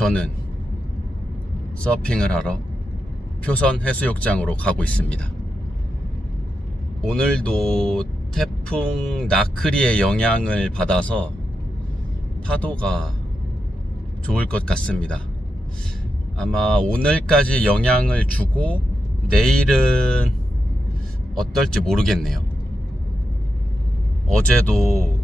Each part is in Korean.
저는 서핑을 하러 표선 해수욕장으로 가고 있습니다. 오늘도 태풍 나크리의 영향을 받아서 파도가 좋을 것 같습니다. 아마 오늘까지 영향을 주고 내일은 어떨지 모르겠네요. 어제도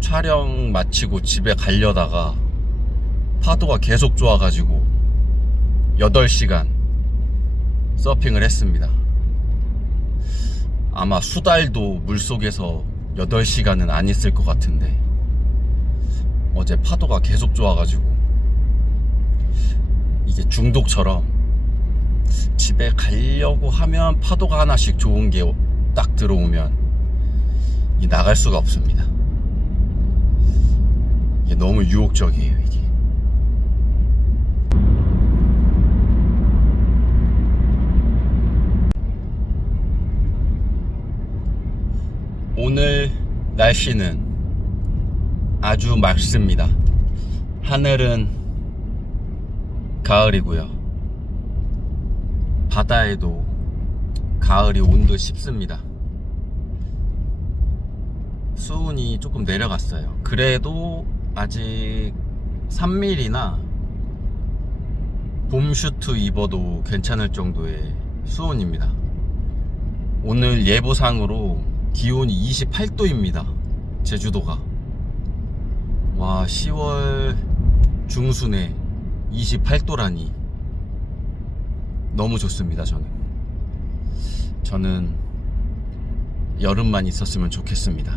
촬영 마치고 집에 가려다가 파도가 계속 좋아가지고 8시간 서핑을 했습니다. 아마 수달도 물속에서 8시간은 안 있을 것 같은데 어제 파도가 계속 좋아가지고 이게 중독처럼 집에 가려고 하면 파도가 하나씩 좋은 게 딱 들어오면 이 나갈 수가 없습니다. 이게 너무 유혹적이에요, 이게. 오늘 날씨는 아주 맑습니다. 하늘은 가을이고요. 바다에도 가을이 온 듯 싶습니다. 수온이 조금 내려갔어요. 그래도 아직 3mm나 봄 슈트 입어도 괜찮을 정도의 수온입니다. 오늘 예보상으로 기온이 28도입니다. 제주도가. 와, 10월 중순에 28도라니. 너무 좋습니다, 저는. 저는 여름만 있었으면 좋겠습니다.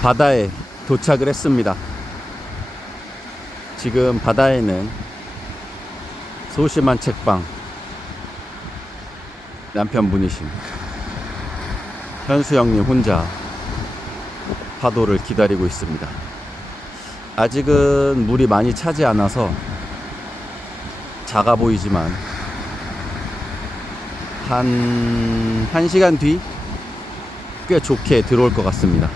바다에 도착을 했습니다. 지금 바다에는 소심한 책방 남편분이신 현수 형님 혼자 파도를 기다리고 있습니다. 아직은 물이 많이 차지 않아서 작아 보이지만 한 1시간 뒤 꽤 좋게 들어올 것 같습니다.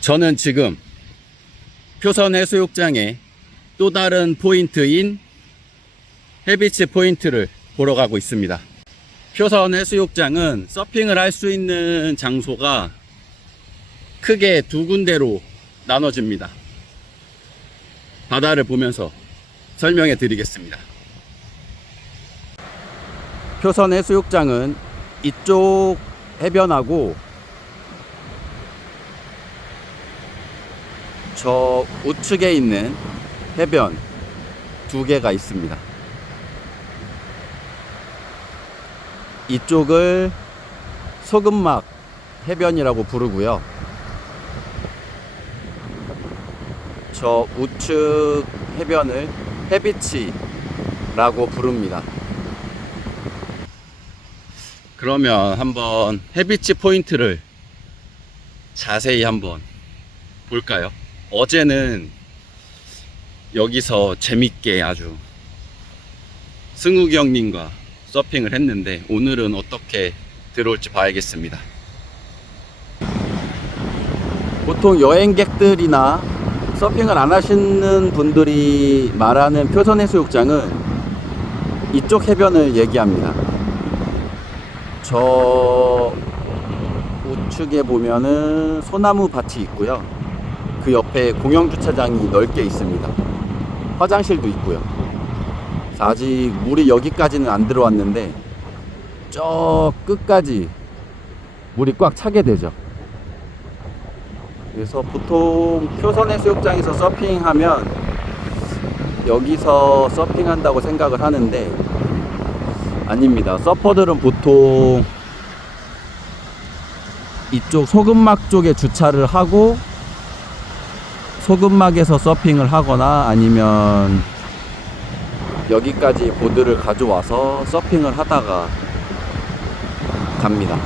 저는 지금 표선 해수욕장의 또 다른 포인트인 해비치 포인트를 보러 가고 있습니다. 표선 해수욕장은 서핑을 할 수 있는 장소가 크게 두 군데로 나눠집니다. 바다를 보면서 설명해 드리겠습니다. 표선 해수욕장은 이쪽 해변하고 저 우측에 있는 해변 두 개가 있습니다. 이쪽을 소금막 해변이라고 부르고요. 저 우측 해변을 해비치라고 부릅니다. 그러면 한번 해비치 포인트를 자세히 한번 볼까요? 어제는 여기서 재밌게 아주 승욱이 형님과 서핑을 했는데 오늘은 어떻게 들어올지 봐야겠습니다. 보통 여행객들이나 서핑을 안 하시는 분들이 말하는 표선해수욕장은 이쪽 해변을 얘기합니다. 저 우측에 보면은 소나무 밭이 있고요. 그 옆에 공영 주차장이 넓게 있습니다. 화장실도 있고요. 아직 물이 여기까지는 안 들어왔는데 저 끝까지 물이 꽉 차게 되죠. 그래서 보통 표선해수욕장에서 서핑하면 여기서 서핑한다고 생각을 하는데 아닙니다. 서퍼들은 보통 이쪽 소금막 쪽에 주차를 하고 소금막에서 서핑을 하거나 아니면 여기까지 보드를 가져와서 서핑을 하다가 갑니다.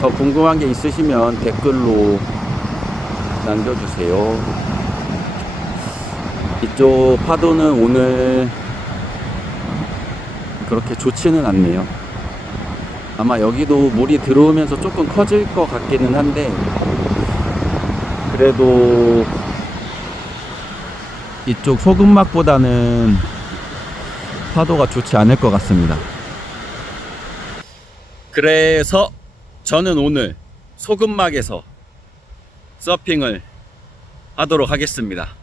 더 궁금한 게 있으시면 댓글로 남겨주세요. 이쪽 파도는 오늘 그렇게 좋지는 않네요. 아마 여기도 물이 들어오면서 조금 커질 것 같기는 한데 그래도 이쪽 소금막보다는 파도가 좋지 않을 것 같습니다. 그래서 저는 오늘 소금막에서 서핑을 하도록 하겠습니다.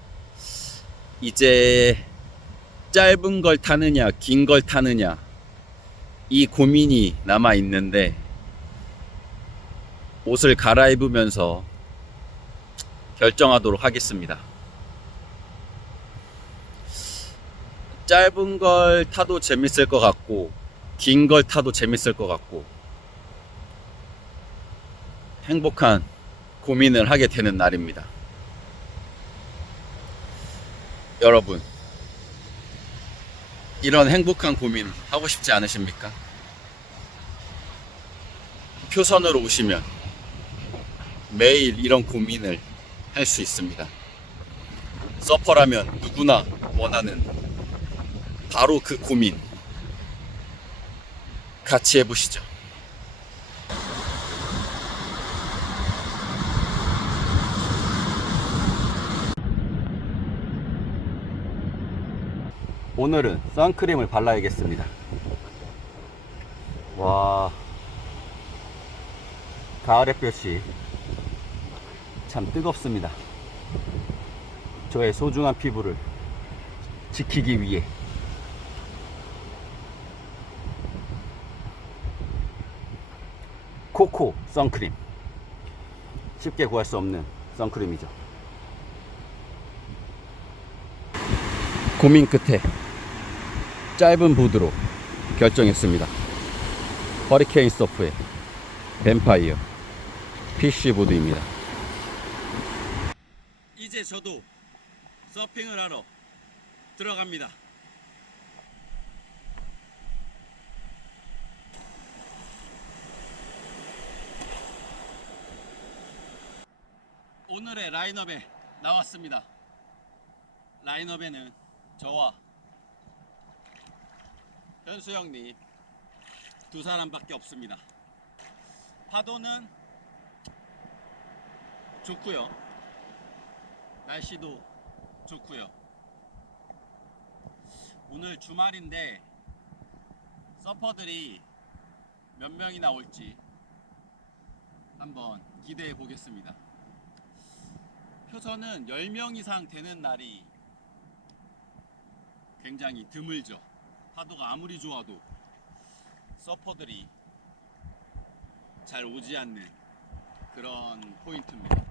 이제 짧은 걸 타느냐, 긴 걸 타느냐, 이 고민이 남아 있는데, 옷을 갈아입으면서 결정하도록 하겠습니다. 짧은 걸 타도 재밌을 것 같고, 긴 걸 타도 재밌을 것 같고, 행복한 고민을 하게 되는 날입니다. 여러분, 이런 행복한 고민 하고 싶지 않으십니까? 표선으로 오시면 매일 이런 고민을 할 수 있습니다. 서퍼라면 누구나 원하는 바로 그 고민 같이 해보시죠. 오늘은 선크림을 발라야겠습니다. 와, 가을 햇볕이 참 뜨겁습니다. 저의 소중한 피부를 지키기 위해 코코 선크림 쉽게 구할 수 없는 선크림이죠. 고민 끝에 짧은 보드로 결정했습니다. 허리케인 서프의 뱀파이어 PC 보드입니다. 이제 저도 서핑을 하러 들어갑니다. 오늘의 라인업에 나왔습니다. 라인업에는 저와 현수 형님 두 사람밖에 없습니다. 파도는 좋고요. 날씨도 좋고요. 오늘 주말인데 서퍼들이 몇 명이나 올지 한번 기대해 보겠습니다. 표선은 10명 이상 되는 날이 굉장히 드물죠. 파도가 아무리 좋아도 서퍼들이 잘 오지 않는 그런 포인트입니다.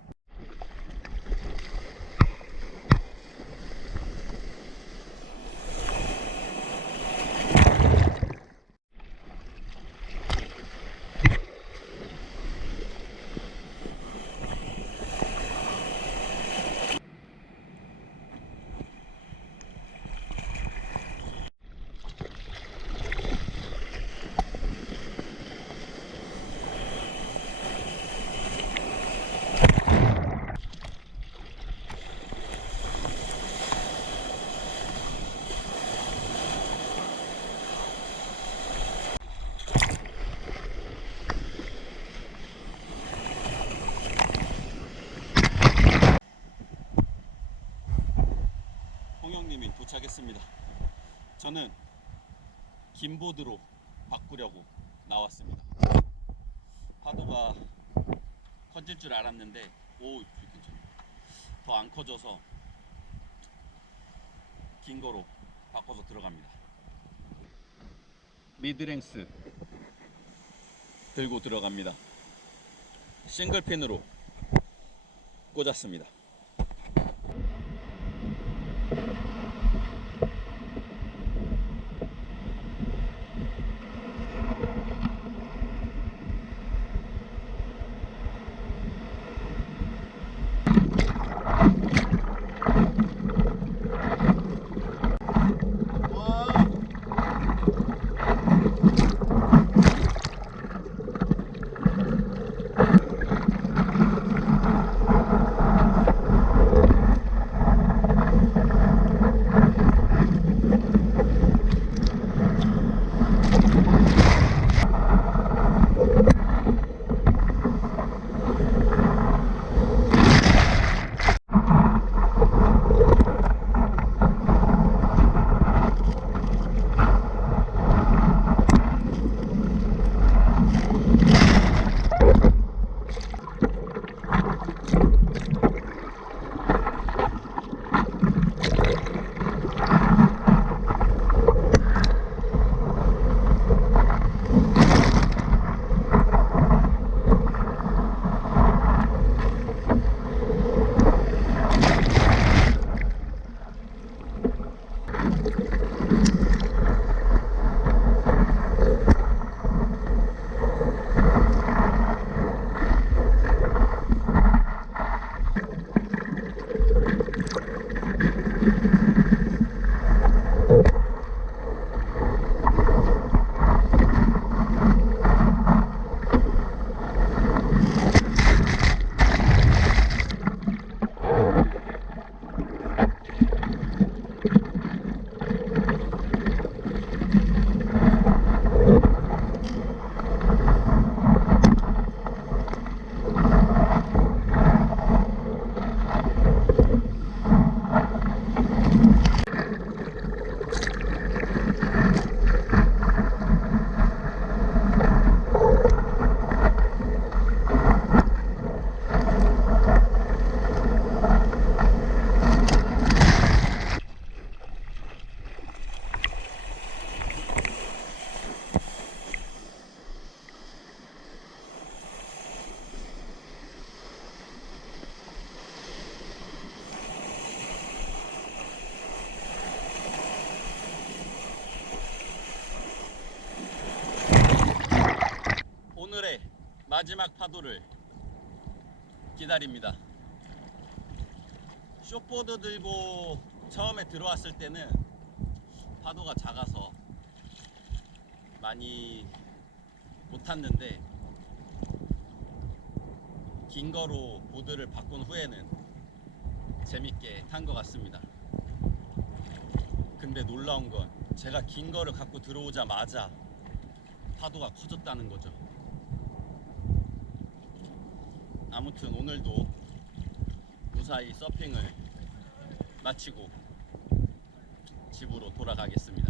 도착했습니다. 저는 긴보드로 바꾸려고 나왔습니다. 파도가 커질 줄 알았는데 오 괜찮아. 더 안 커져서 긴 거로 바꿔서 들어갑니다. 미드랭스 들고 들어갑니다. 싱글핀으로 꽂았습니다. you 마지막 파도를 기다립니다. 쇼보드 들고 처음에 들어왔을 때는 파도가 작아서 많이 못 탔는데 긴 거로 보드를 바꾼 후에는 재밌게 탄 것 같습니다. 근데 놀라운 건 제가 긴 거를 갖고 들어오자마자 파도가 커졌다는 거죠. 아무튼 오늘도 무사히 서핑을 마치고 집으로 돌아가겠습니다.